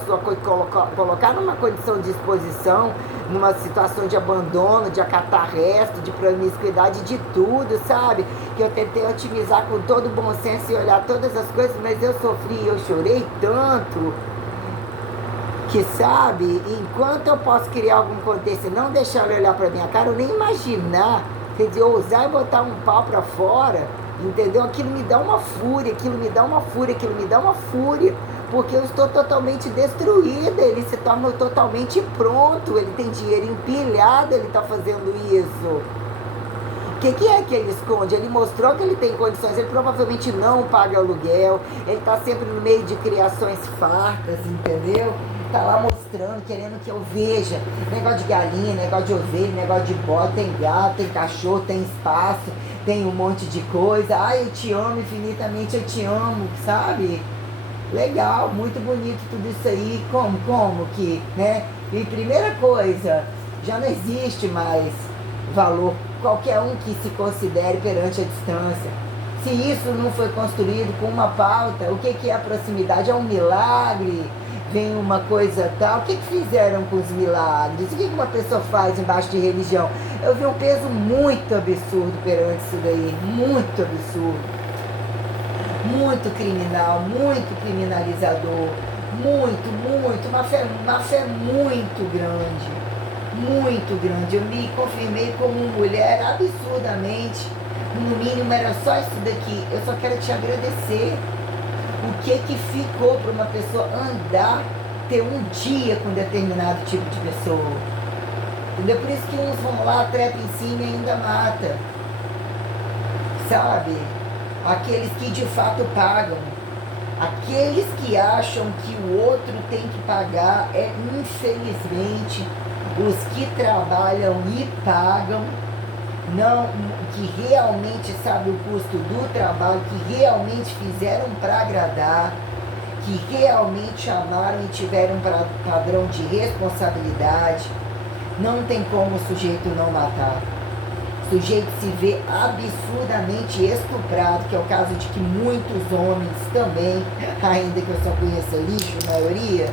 colocar numa condição de exposição, numa situação de abandono, de acatar resto, de promiscuidade, de tudo, sabe? Que eu tentei otimizar com todo o bom senso e olhar todas as coisas, mas eu sofri, eu chorei tanto que, sabe, enquanto eu posso criar algum contexto e não deixar ele olhar pra minha cara, eu nem imaginar, quer dizer, ousar e botar um pau pra fora, entendeu? Aquilo me dá uma fúria, aquilo me dá uma fúria, aquilo me dá uma fúria, porque eu estou totalmente destruída, ele se torna totalmente pronto, ele tem dinheiro empilhado, ele tá fazendo isso. O que é que ele esconde? Ele mostrou que ele tem condições, ele provavelmente não paga aluguel, ele tá sempre no meio de criações fartas, entendeu? Tá lá mostrando, querendo que eu veja. Negócio de galinha, negócio de ovelha, negócio de bode, tem gato, tem cachorro, tem espaço, tem um monte de coisa. Ai, eu te amo infinitamente, eu te amo, sabe? Legal, muito bonito tudo isso aí. Como que, né? E primeira coisa, já não existe mais valor. Qualquer um que se considere perante a distância. Se isso não foi construído com uma pauta, o que é a proximidade? É um milagre? Vem uma coisa tal, o que fizeram com os milagres? O que uma pessoa faz embaixo de religião? Eu vi um peso muito absurdo perante isso daí, muito absurdo, muito criminal, muito criminalizador, muito, uma fé muito grande, eu me confirmei como mulher absurdamente, no mínimo era só isso daqui, eu só quero te agradecer. O que ficou para uma pessoa andar, ter um dia com determinado tipo de pessoa? Entendeu? Por isso que uns vão lá, trepam em cima e ainda mata. Sabe? Aqueles que de fato pagam. Aqueles que acham que o outro tem que pagar, infelizmente, os que trabalham e pagam, não, que realmente sabem o custo do trabalho, que realmente fizeram para agradar, que realmente amaram e tiveram um padrão de responsabilidade. Não tem como o sujeito não matar. O sujeito se vê absurdamente estuprado, que é o caso de que muitos homens também, ainda que eu só conheça lixo, a maioria,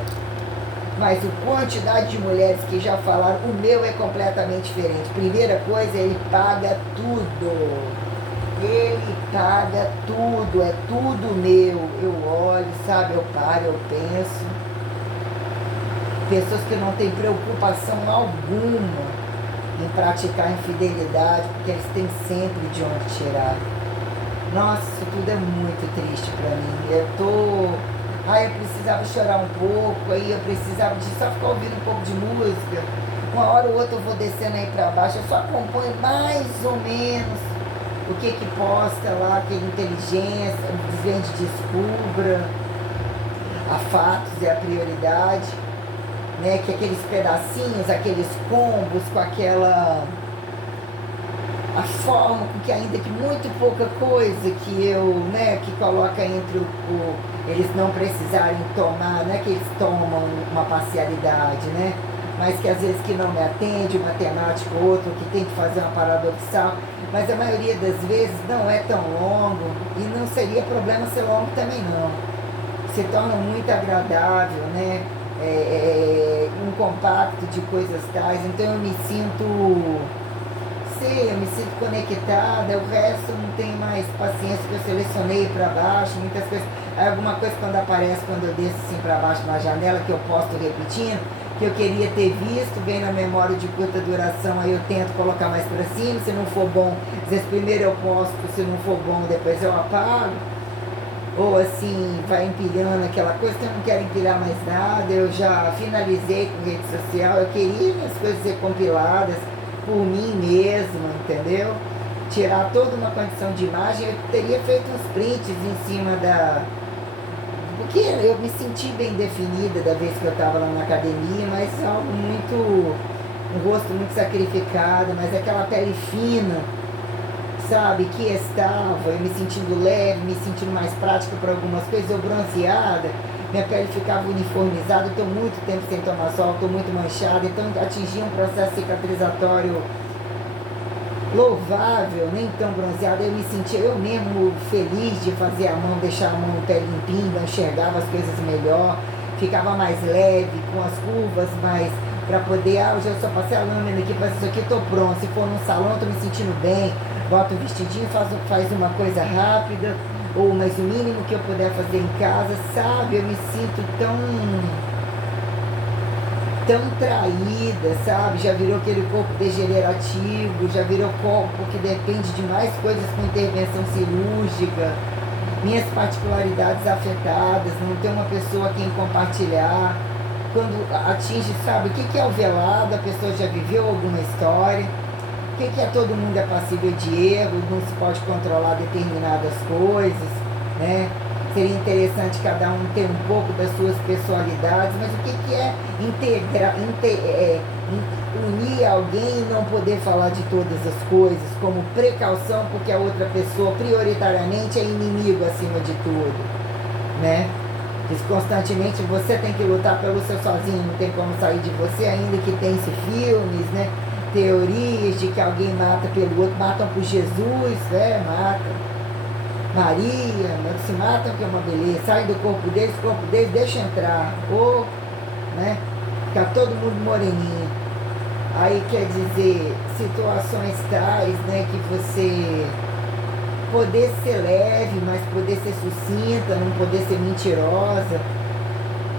mas a quantidade de mulheres que já falaram, o meu é completamente diferente. Primeira coisa, ele paga tudo. Ele paga tudo, é tudo meu. Eu olho, sabe, eu paro, eu penso. Pessoas que não têm preocupação alguma em praticar infidelidade, porque eles têm sempre de onde tirar. Nossa, isso tudo é muito triste pra mim. Eu precisava chorar um pouco, aí eu precisava de só ficar ouvindo um pouco de música. Uma hora ou outra eu vou descendo aí pra baixo, eu só acompanho mais ou menos o que posta lá, que inteligência, desvende, descubra, a fatos é a prioridade, né? Que aqueles pedacinhos, aqueles combos com aquela... a forma com que ainda que muito pouca coisa que eu, né, que coloca entre eles não precisarem tomar, não é que eles tomam uma parcialidade, né, mas que às vezes que não me atende, uma temática ou outra, que tem que fazer uma paradoxal, mas a maioria das vezes não é tão longo, e não seria problema ser longo também não, se torna muito agradável, né, um compacto de coisas tais, então eu me sinto conectada, o resto não tenho mais paciência, que eu selecionei para baixo, muitas coisas, alguma coisa quando aparece, quando eu desço assim para baixo na janela, que eu posto repetindo, que eu queria ter visto, vem na memória de curta duração, aí eu tento colocar mais para cima, se não for bom, às vezes primeiro eu posto, se não for bom, depois eu apago, ou assim, vai empilhando aquela coisa, que eu não quero empilhar mais nada, eu já finalizei com rede social, eu queria minhas coisas ser compiladas, por mim mesma, entendeu? Tirar toda uma condição de imagem, eu teria feito uns prints em cima da... Porque eu me senti bem definida da vez que eu estava lá na academia, mas algo muito... um rosto muito sacrificado, mas aquela pele fina, sabe, que estava, eu me sentindo leve, me sentindo mais prática para algumas coisas, eu bronzeada, minha pele ficava uniformizada, eu estou muito tempo sem tomar sol, estou muito manchada, então atingi um processo cicatrizatório louvável, nem tão bronzeada. Eu me sentia eu mesmo feliz de fazer a mão, deixar a mão no pé limpinho, enxergava as coisas melhor, ficava mais leve, com as curvas mais, para poder, hoje eu só passei a lâmina aqui, mas isso aqui tô pronto. Se for num salão, tô me sentindo bem, boto um vestidinho, faz uma coisa rápida, ou mas o mínimo que eu puder fazer em casa, sabe? Eu me sinto tão traída, sabe? Já virou aquele corpo degenerativo, já virou corpo que depende de mais coisas com intervenção cirúrgica, minhas particularidades afetadas, não ter uma pessoa a quem compartilhar. Quando atinge, sabe, o que é o velado, a pessoa já viveu alguma história, o que é todo mundo é passível de erro, não se pode controlar determinadas coisas, né? Seria interessante cada um ter um pouco das suas personalidades, mas o que é unir alguém e não poder falar de todas as coisas, como precaução, porque a outra pessoa prioritariamente é inimigo acima de tudo, né? Diz constantemente, você tem que lutar pelo seu sozinho, não tem como sair de você, ainda que tem-se filmes, né? Teorias de que alguém mata pelo outro, matam por Jesus, matam. Maria, se matam que é uma beleza, saem do corpo deles, deixa entrar, ou, né, fica todo mundo moreninho. Aí quer dizer, situações tais, né, que você poder ser leve, mas poder ser sucinta, não poder ser mentirosa,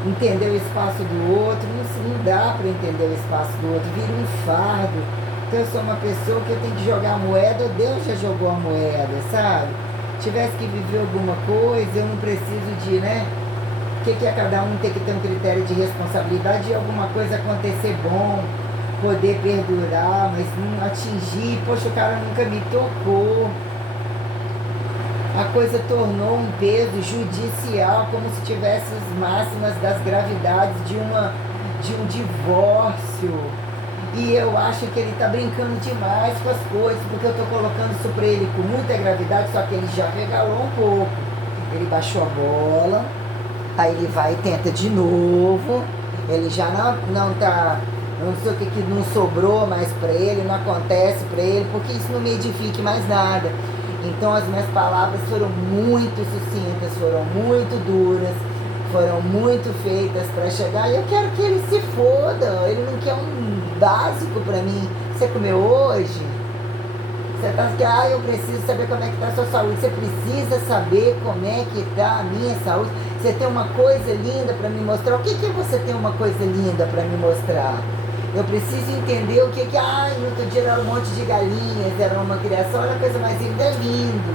entender o espaço do outro, não dá para entender o espaço do outro, vira um fardo. Então eu sou uma pessoa que eu tenho que jogar a moeda, Deus já jogou a moeda, sabe? Tivesse que viver alguma coisa, eu não preciso de, né? O que é cada um ter que ter um critério de responsabilidade e alguma coisa acontecer bom, poder perdurar, mas não atingir. Poxa, o cara nunca me tocou. A coisa tornou um peso judicial, como se tivesse as máximas das gravidades de um divórcio. E eu acho que ele está brincando demais com as coisas, porque eu estou colocando isso para ele com muita gravidade, só que ele já regalou um pouco. Ele baixou a bola, aí ele vai e tenta de novo, ele já não sei o que não sobrou mais para ele, não acontece para ele, porque isso não me edifique mais nada. Então as minhas palavras foram muito sucintas, foram muito duras, foram muito feitas para chegar, e eu quero que ele se foda, ele não quer um básico para mim. Você comeu hoje? Você tá que, eu preciso saber como é que tá a sua saúde. Você precisa saber como é que tá a minha saúde. Você tem uma coisa linda para me mostrar. O que é você tem uma coisa linda para me mostrar? Eu preciso entender o que no outro dia era um monte de galinhas, era uma criação, era a coisa mais linda, é lindo.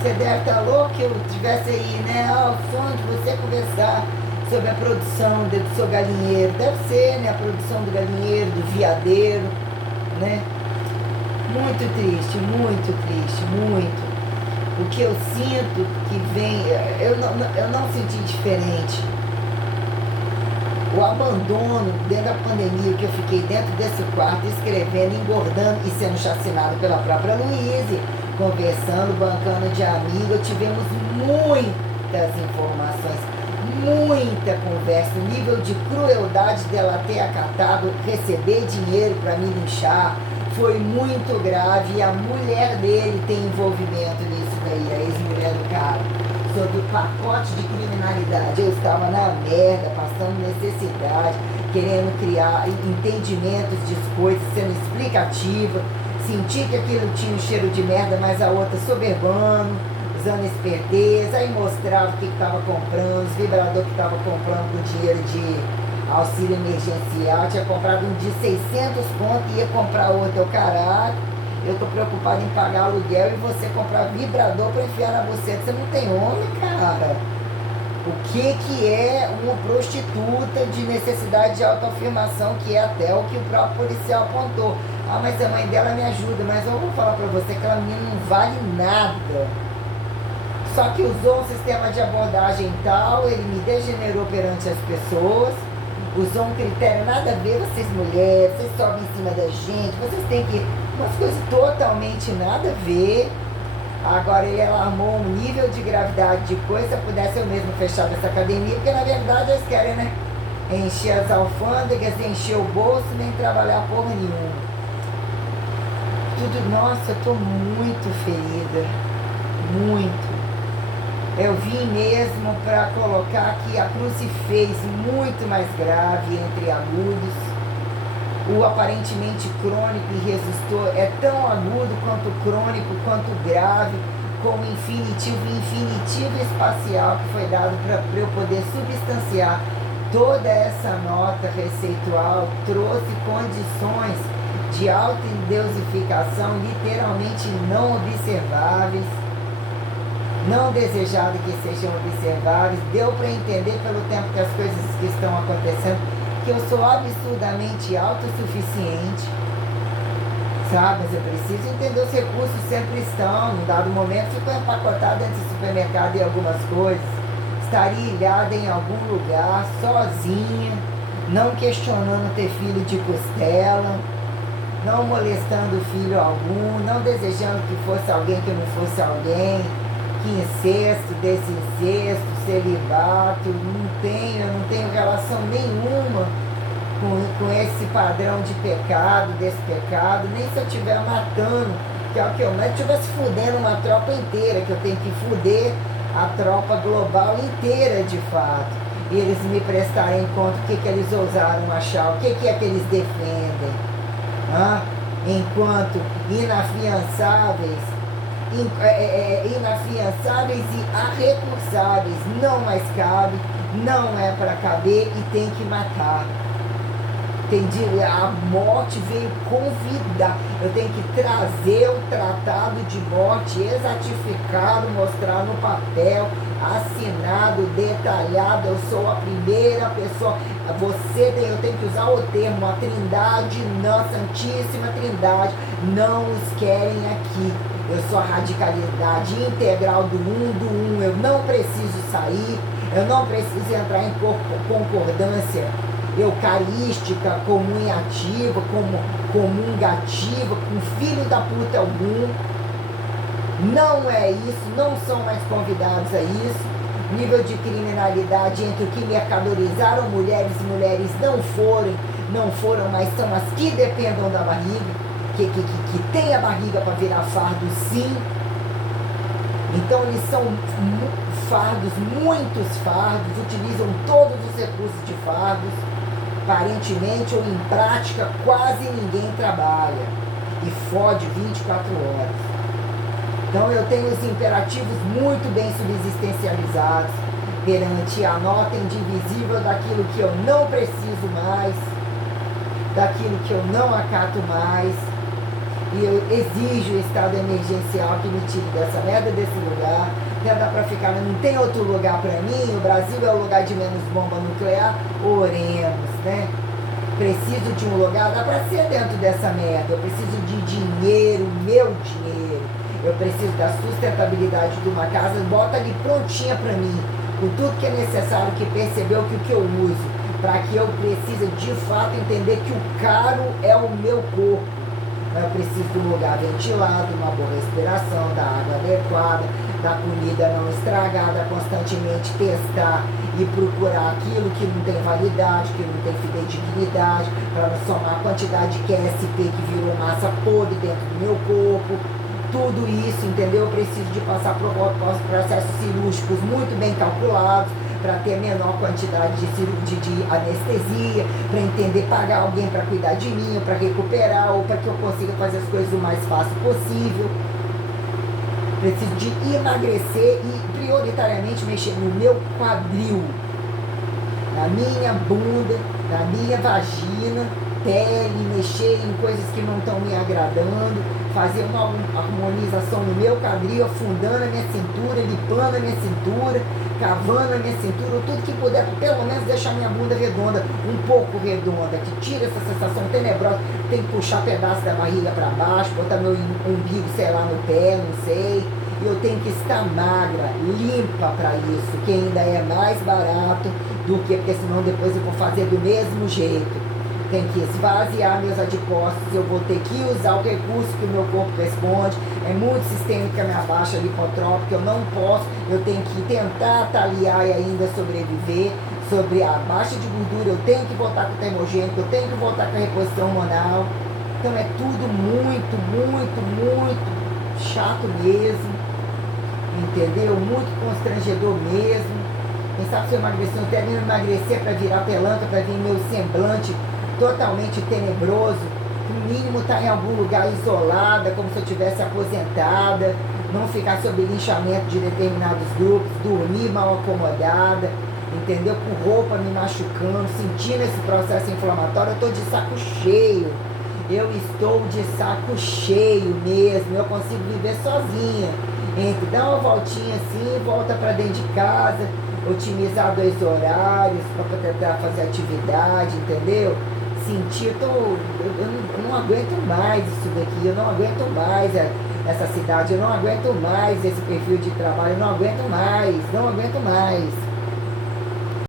Você deve estar louco que eu estivesse aí, né, ao som de você conversar sobre a produção do seu galinheiro. Deve ser, né, a produção do galinheiro, do viadeiro, né? Muito triste, muito. O que eu sinto que vem, eu não senti diferente. O abandono dentro da pandemia, que eu fiquei dentro desse quarto, escrevendo, engordando e sendo chacinado pela própria Luíse, conversando, bancando de amiga, tivemos muitas informações, muita conversa, o nível de crueldade dela ter acatado, receber dinheiro para me linchar, foi muito grave, e a mulher dele tem envolvimento nisso daí, a ex-mulher do cara, sobre o pacote de criminalidade. Eu estava na merda, passando necessidade, querendo criar entendimentos de coisas, sendo explicativa, senti que aquilo tinha um cheiro de merda, mas a outra soberbando, usando esperteza, aí mostrava o que estava comprando, os vibradores que estava comprando com dinheiro de auxílio emergencial, tinha comprado um de 600 pontos e ia comprar outro, caralho, eu tô preocupado em pagar aluguel e você comprar vibrador para enfiar na buceta, você não tem homem, cara. O que é uma prostituta de necessidade de autoafirmação, que é até o que o próprio policial apontou. Mas a mãe dela me ajuda, mas eu vou falar pra você que aquela menina não vale nada. Só que usou um sistema de abordagem tal, ele me degenerou perante as pessoas, usou um critério nada a ver, vocês mulheres, vocês sobem em cima da gente, vocês têm que... umas coisas totalmente nada a ver. Agora ele alarmou um nível de gravidade de coisa, se eu pudesse eu mesmo fechar essa academia, porque na verdade eles querem, né, encher as alfândegas, encher o bolso, nem trabalhar porra nenhuma. tudo, nossa, eu tô muito ferida, muito. Eu vim mesmo para colocar que a cruz se fez muito mais grave entre agudos. O aparentemente crônico e resistor é tão agudo quanto crônico, quanto grave, como infinitivo e infinitivo espacial que foi dado para eu poder substanciar toda essa nota receitual, trouxe condições de autoendeusificação literalmente não observáveis, não desejado que sejam observáveis. Deu para entender pelo tempo que as coisas que estão acontecendo que eu sou absurdamente autossuficiente, sabe? Mas eu preciso entender, os recursos sempre estão. Num dado momento ficou empacotado dentro do supermercado em algumas coisas, estaria ilhada em algum lugar, sozinha, não questionando ter filho de costela, não molestando filho algum, não desejando que fosse alguém que não fosse alguém, que incesto, desincesto, celibato, eu não tenho relação nenhuma com esse padrão de pecado, desse pecado, nem se eu estiver matando, que é o que eu estivesse fudendo uma tropa inteira, que eu tenho que fuder a tropa global inteira de fato, e eles me prestarem conta o que eles ousaram achar, o que é que eles defendem, enquanto inafiançáveis e arrecursáveis, não mais cabe, não é para caber e tem que matar. Entendi? A morte veio convidar. Eu tenho que trazer o tratado de morte exatificado, mostrar no papel, assinado, detalhado. Eu sou a primeira pessoa. Eu tenho que usar o termo, a Trindade, não, a Santíssima Trindade, não os querem aqui. Eu sou a radicalidade integral do um. Eu não preciso sair, eu não preciso entrar em concordância eucarística, comunhativa, comungativa, com filho da puta algum. Não é isso, não são mais convidados a isso. Nível de criminalidade entre o que mercadorizaram mulheres e mulheres não foram, mas são as que dependam da barriga, que tem a barriga para virar fardo, sim. Então eles são fardos, muitos fardos, utilizam todos os recursos de fardos. Aparentemente ou em prática, quase ninguém trabalha e fode 24 horas. Então eu tenho os imperativos muito bem subsistencializados perante a nota indivisível daquilo que eu não preciso mais, daquilo que eu não acato mais, e eu exijo o estado emergencial que me tire dessa merda desse lugar. Já dá pra ficar, não tem outro lugar pra mim, o Brasil é o lugar de menos bomba nuclear, oremos, né? Preciso de um lugar, dá pra ser dentro dessa merda, eu preciso de dinheiro, meu dinheiro, eu preciso da sustentabilidade de uma casa, bota ali prontinha pra mim, com tudo que é necessário, que percebeu que o que eu uso, para que eu precise de fato entender que o caro é o meu corpo. Eu preciso de um lugar ventilado, uma boa respiração, da água adequada, da comida não estragada, constantemente testar e procurar aquilo que não tem validade, que não tem fidedignidade, para não somar a quantidade de QSP que virou massa podre dentro do meu corpo. Tudo isso, entendeu? Eu preciso de passar por processos cirúrgicos muito bem calculados, para ter menor quantidade de anestesia, para entender, pagar alguém para cuidar de mim, para recuperar, ou para que eu consiga fazer as coisas o mais fácil possível. Preciso de emagrecer e prioritariamente mexer no meu quadril, na minha bunda, na minha vagina, pele, mexer em coisas que não estão me agradando, fazer uma harmonização no meu quadril, afundando a minha cintura, limpando a minha cintura, cavando a minha cintura, tudo que puder, pelo menos deixar minha bunda redonda, um pouco redonda, que tira essa sensação tenebrosa. Tem que puxar pedaço da barriga para baixo, botar meu umbigo, sei lá, no pé, não sei. E eu tenho que estar magra, limpa para isso, que ainda é mais barato do que, porque senão depois eu vou fazer do mesmo jeito. Tem que esvaziar meus adipócitos, eu vou ter que usar o recurso que o meu corpo responde. É muito sistêmica a minha baixa lipotrópica, eu não posso, eu tenho que tentar taliar e ainda sobreviver. Sobre a baixa de gordura, eu tenho que voltar com o termogênico, eu tenho que voltar com a reposição hormonal. Então é tudo muito, muito, muito chato mesmo, entendeu? Muito constrangedor mesmo. Quem sabe se eu emagrecer, eu até mesmo emagrecer para virar pelanca, para vir meu semblante totalmente tenebroso, no mínimo estar em algum lugar isolada, como se eu tivesse aposentada, não ficar sob linchamento de determinados grupos, dormir mal acomodada, entendeu? Com roupa me machucando, sentindo esse processo inflamatório, eu estou de saco cheio. Eu estou de saco cheio mesmo, eu consigo viver sozinha. Entre dar uma voltinha assim, volta para dentro de casa, otimizar 2 horários para tentar fazer atividade, entendeu? Sentir, eu não aguento mais isso daqui, eu não aguento mais essa cidade, eu não aguento mais esse perfil de trabalho, eu não aguento mais, não aguento mais.